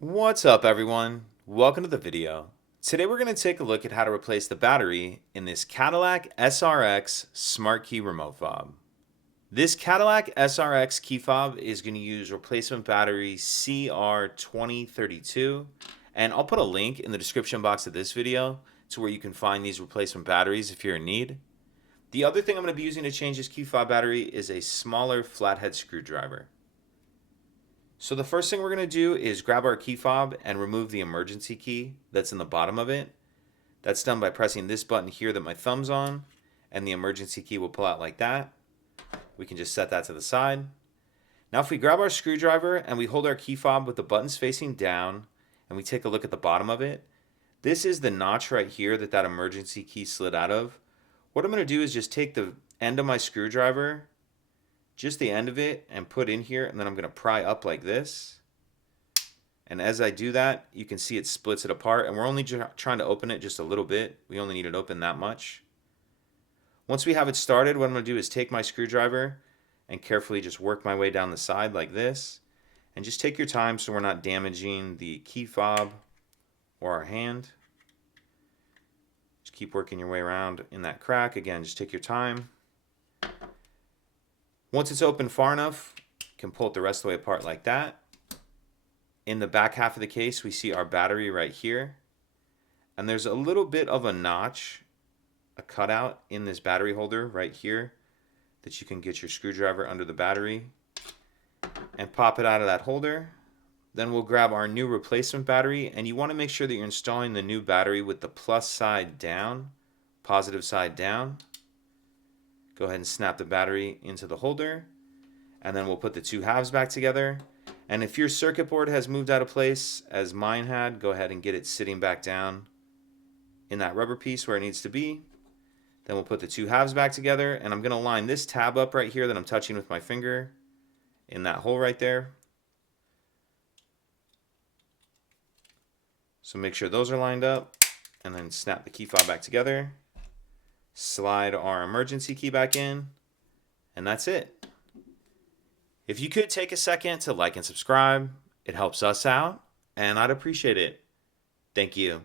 What's up, everyone? Welcome to the video. Today we're going to take a look at how to replace the battery in this Cadillac SRX Smart Key Remote Fob. This Cadillac SRX key fob is going to use replacement battery CR2032, and I'll put a link in the description box of this video to where you can find these replacement batteries if you're in need. The other thing I'm going to be using to change this key fob battery is a smaller flathead screwdriver. So the first thing we're going to do is grab our key fob and remove the emergency key that's in the bottom of it. That's done by pressing this button here that my thumb's on, and the emergency key will pull out like that. We can just set that to the side. Now if we grab our screwdriver and we hold our key fob with the buttons facing down and we take a look at the bottom of it, this is the notch right here that emergency key slid out of. What I'm going to do is just take the end of my screwdriver, just the end of it, and put in here, and then I'm going to pry up like this. And as I do that, you can see it splits it apart, and we're only trying to open it just a little bit. We only need it open that much. Once we have it started, what I'm going to do is take my screwdriver and carefully just work my way down the side like this. And just take your time so we're not damaging the key fob or our hand. Just keep working your way around in that crack. Again, just take your time. Once it's open far enough, you can pull it the rest of the way apart like that. In the back half of the case, we see our battery right here. And there's a little bit of a notch, a cutout in this battery holder right here that you can get your screwdriver under the battery and pop it out of that holder. Then we'll grab our new replacement battery, and you want to make sure that you're installing the new battery with the plus side down, positive side down. Go ahead and snap the battery into the holder, and then we'll put the two halves back together. And if your circuit board has moved out of place, as mine had, go ahead and get it sitting back down in that rubber piece where it needs to be. Then we'll put the two halves back together, and I'm going to line this tab up right here that I'm touching with my finger in that hole right there. So make sure those are lined up, and then snap the key fob back together. Slide our emergency key back in, and that's it. If you could take a second to like and subscribe, it helps us out, and I'd appreciate it. Thank you.